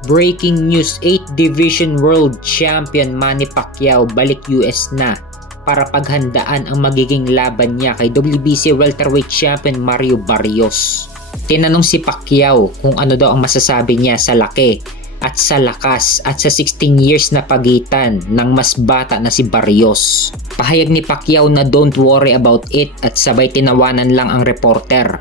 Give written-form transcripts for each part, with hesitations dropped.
Breaking news, 8th Division World Champion Manny Pacquiao balik US na para paghandaan ang magiging laban niya kay WBC Welterweight Champion Mario Barrios. Tinanong si Pacquiao kung ano daw ang masasabi niya sa laki at sa lakas at sa 16 years na pagitan ng mas bata na si Barrios. Pahayag ni Pacquiao na don't worry about it at sabay tinawanan lang ang reporter.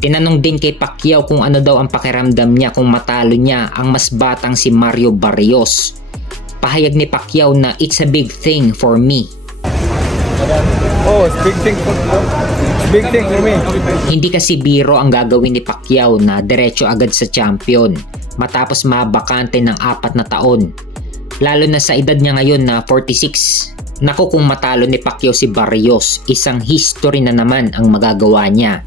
Tinanong din kay Pacquiao kung ano daw ang pakiramdam niya kung matalo niya ang mas batang si Mario Barrios. Pahayag ni Pacquiao na it's a big thing for me. Oh, it's big thing for me. Hindi kasi biro ang gagawin ni Pacquiao na diretso agad sa champion matapos mabakante ng 4 na taon. Lalo na sa edad niya ngayon na 46. Naku, kung matalo ni Pacquiao si Barrios, isang history na naman ang magagawa niya.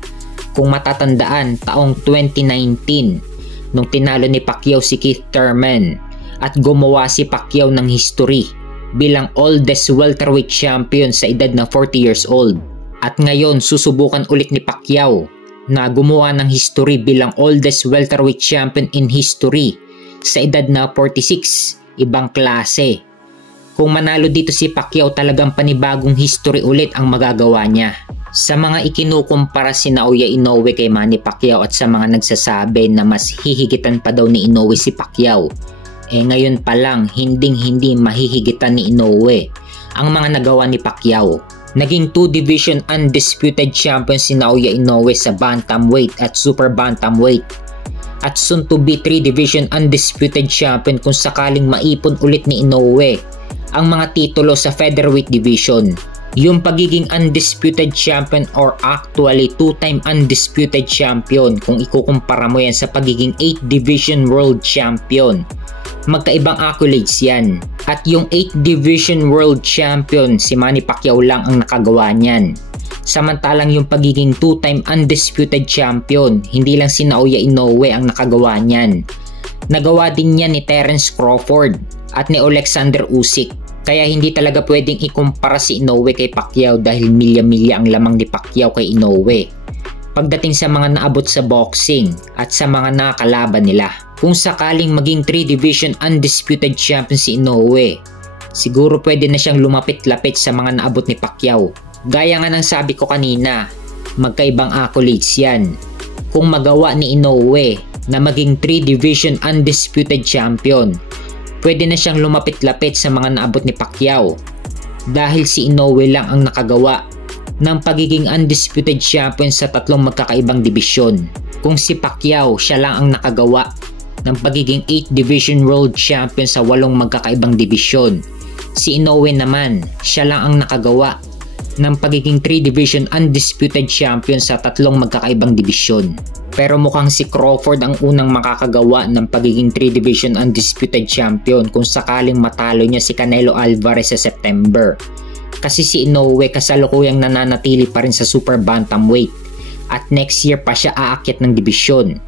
Kung matatandaan, taong 2019 nung tinalo ni Pacquiao si Keith Thurman at gumawa si Pacquiao ng history bilang oldest welterweight champion sa edad na 40 years old. At ngayon susubukan ulit ni Pacquiao na gumawa ng history bilang oldest welterweight champion in history sa edad na 46. Ibang klase. Kung manalo dito si Pacquiao, talagang panibagong history ulit ang magagawa niya. Sa mga ikinukumpara si Naoya Inoue kay Manny Pacquiao at sa mga nagsasabi na mas hihigitan pa daw ni Inoue si Pacquiao, ngayon pa lang hindi mahihigitan ni Inoue ang mga nagawa ni Pacquiao. Naging 2 division undisputed champion si Naoya Inoue sa bantamweight at super bantamweight. At soon to be 3 division undisputed champion kung sakaling maipon ulit ni Inoue ang mga titulo sa featherweight division. Yung pagiging undisputed champion or actually 2-time undisputed champion kung ikukumpara mo yan sa pagiging 8th division world champion. Magkaibang accolades yan. At yung 8th division world champion, si Manny Pacquiao lang ang nakagawa niyan. Samantalang yung pagiging 2-time undisputed champion, hindi lang si Naoya Inoue ang nakagawa niyan. Nagawa din niya ni Terence Crawford at ni Alexander Usyk. Kaya hindi talaga pwedeng ikumpara si Inoue kay Pacquiao dahil milya-milya ang lamang ni Pacquiao kay Inoue pagdating sa mga naabot sa boxing at sa mga nakakalaban nila. Kung sakaling maging 3 division undisputed champion si Inoue, siguro pwede na siyang lumapit-lapit sa mga naabot ni Pacquiao. Gaya nga ng sabi ko kanina, magkaibang accolades yan. Kung magawa ni Inoue na maging 3 division undisputed champion, pwede na siyang lumapit-lapit sa mga naabot ni Pacquiao dahil si Inoue lang ang nakagawa ng pagiging undisputed champion sa 3 magkakaibang dibisyon. Kung si Pacquiao, siya lang ang nakagawa ng pagiging 8th division world champion sa 8 magkakaibang dibisyon. Si Inoue naman, siya lang ang nakagawa ng pagiging 3 division undisputed champion sa 3 magkakaibang dibisyon. Pero mukhang si Crawford ang unang makakagawa ng pagiging 3 division undisputed champion kung sakaling matalo niya si Canelo Alvarez sa September. Kasi si Inoue kasalukuyang nananatili pa rin sa super bantamweight at next year pa siya aakyat ng dibisyon.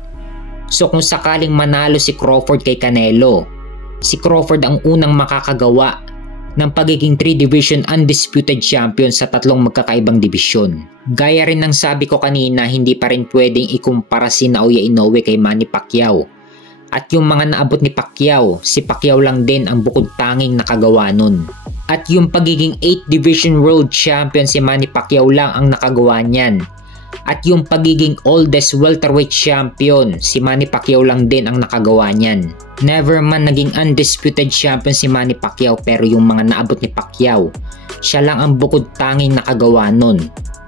So kung sakaling manalo si Crawford kay Canelo, si Crawford ang unang makakagawa ng pagiging 3 division undisputed champion sa 3 magkakaibang dibisyon. Gaya rin ng sabi ko kanina, hindi pa rin pwedeng ikumpara si Naoya Inoue kay Manny Pacquiao. At yung mga naabot ni Pacquiao, si Pacquiao lang din ang bukod tanging nakagawa nun. At yung pagiging 8th division world champion, si Manny Pacquiao lang ang nakagawa niyan. At yung pagiging oldest welterweight champion, si Manny Pacquiao lang din ang nakagawa niyan. Never man naging undisputed champion si Manny Pacquiao, pero yung mga naabot ni Pacquiao, siya lang ang bukod tanging nakagawa nun.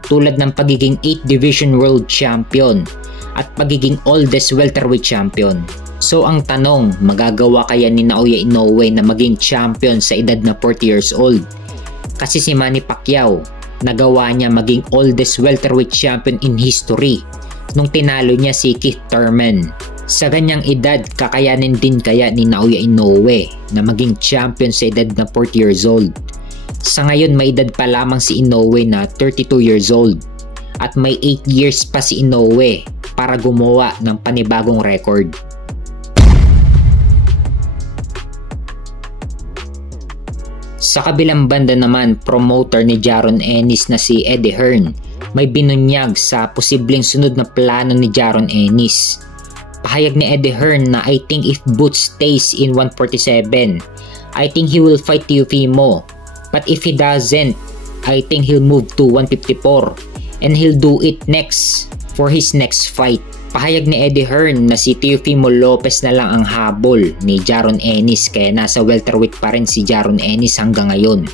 Tulad ng pagiging 8th division world champion at pagiging oldest welterweight champion. So ang tanong, magagawa kaya ni Naoya Inoue na maging champion sa edad na 40 years old? Kasi si Manny Pacquiao, nagawa niya maging oldest welterweight champion in history nung tinalo niya si Keith Thurman. Sa ganyang edad, kakayanin din kaya ni Naoya Inoue na maging champion sa edad na 40 years old? Sa ngayon, may edad pa lamang si Inoue na 32 years old at may 8 years pa si Inoue para gumawa ng panibagong record. Sa kabilang banda naman, promoter ni Jaron Ennis na si Eddie Hearn may binunyag sa posibleng sunod na plano ni Jaron Ennis Pahayag ni Eddie Hearn na I think if Boots stays in 147, I think he will fight Teofimo. But if he doesn't, I think he'll move to 154 and he'll do it next for his next fight. Pahayag ni Eddie Hearn na si Teofimo Lopez na lang ang habol ni Jaron Ennis kaya nasa welterweight pa rin si Jaron Ennis hanggang ngayon.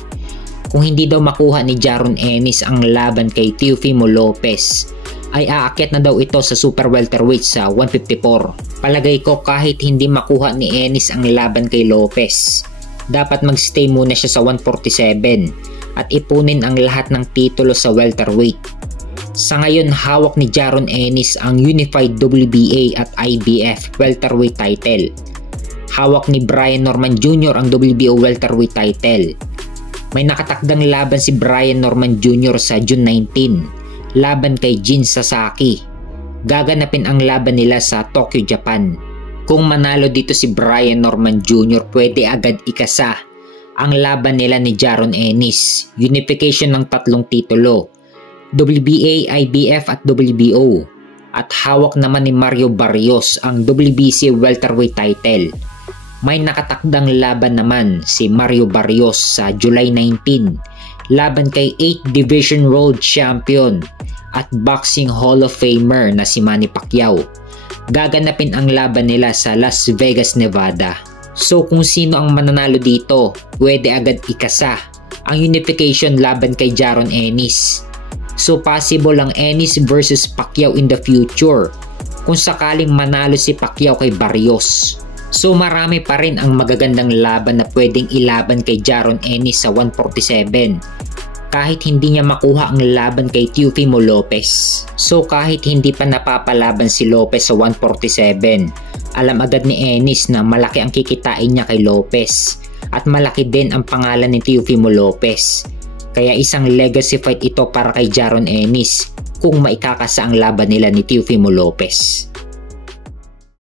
Kung hindi daw makuha ni Jaron Ennis ang laban kay Teofimo Lopez, ay aakyat na daw ito sa super welterweight sa 154. Palagay ko kahit hindi makuha ni Ennis ang laban kay Lopez, dapat magstay muna siya sa 147 at ipunin ang lahat ng titulo sa welterweight. Sa ngayon, hawak ni Jaron Ennis ang Unified WBA at IBF welterweight title. Hawak ni Brian Norman Jr. ang WBO welterweight title. May nakatakdang laban si Brian Norman Jr. sa June 19, laban kay Jin Sasaki. Gaganapin ang laban nila sa Tokyo, Japan. Kung manalo dito si Brian Norman Jr., pwede agad ikasa ang laban nila ni Jaron Ennis. Unification ng 3 titulo, WBA, IBF at WBO. At hawak naman ni Mario Barrios ang WBC welterweight title. May nakatakdang laban naman si Mario Barrios sa July 19, laban kay 8 Division World Champion at Boxing Hall of Famer na si Manny Pacquiao. Gaganapin ang laban nila sa Las Vegas, Nevada. So kung sino ang mananalo dito, pwede agad ikasa ang unification laban kay Jaron Ennis. So possible ang Ennis versus Pacquiao in the future kung sakaling manalo si Pacquiao kay Barrios. So marami pa rin ang magagandang laban na pwedeng ilaban kay Jaron Ennis sa 147 kahit hindi niya makuha ang laban kay Teofimo Lopez. So kahit hindi pa napapalaban si Lopez sa 147, alam agad ni Ennis na malaki ang kikitain niya kay Lopez at malaki din ang pangalan ni Teofimo Lopez. Kaya isang legacy fight ito para kay Jaron Ennis kung maikakasa ang laban nila ni Teofimo Lopez.